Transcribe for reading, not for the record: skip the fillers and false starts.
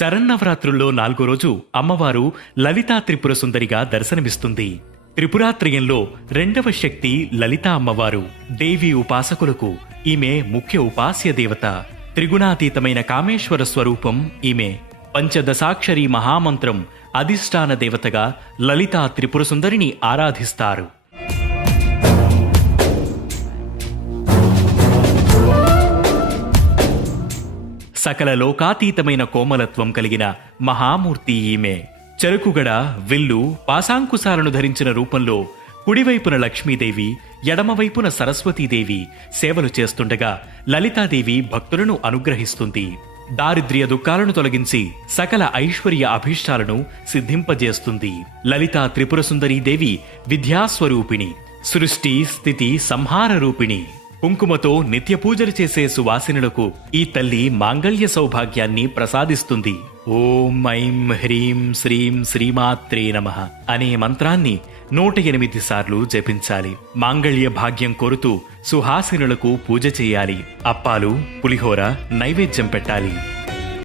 శరన్నవరాత్రుల్లో 4వ రోజు అమ్మవారు లలితా త్రిపుర సుందరిగా దర్శనమిస్తుంది. త్రిపురాత్రయంలో 2వ శక్తి లలితా అమ్మవారు. దేవి ఉపాసకులకు ఈమె ముఖ్య ఉపాస్య దేవత. త్రిగుణాతీతమైన కామేశ్వర స్వరూపం ఈమె. పంచదశాక్షరి మహామంత్రం అధిష్టాన దేవతగా లలితా త్రిపుర సుందరిని ఆరాధిస్తారు. సకల లోకాతీతమైన కోమలత్వం కలిగిన మహామూర్తి ఈమె. చెరుకుగడ, విల్లు, పాశాంకుశాలను ధరించిన రూపంలో కుడివైపున లక్ష్మీదేవి, ఎడమవైపున సరస్వతీదేవి సేవలు చేస్తుండగా లలితాదేవి భక్తులను అనుగ్రహిస్తుంది. దారిద్ర్య దుఃఖాలను తొలగించి సకల ఐశ్వర్య అభీష్టాలను సిద్ధింపజేస్తుంది. లలితా త్రిపుర సుందరీదేవి విద్యాస్వరూపిణి, సృష్టి స్థితి సంహార రూపిణి. కుంకుమతో నిత్య పూజలు చేసే సువాసినులకు ఈ తల్లి మాంగళ్య సౌభాగ్యాన్ని ప్రసాదిస్తుంది. ఓం ఐం హ్రీం శ్రీం శ్రీమాత్రే నమః అనే మంత్రాన్ని 108 సార్లు జపించాలి. మాంగళ్య భాగ్యం కోరుతూ సుహాసినులకు పూజ చేయాలి. అప్పాలు, పులిహోర నైవేద్యం పెట్టాలి.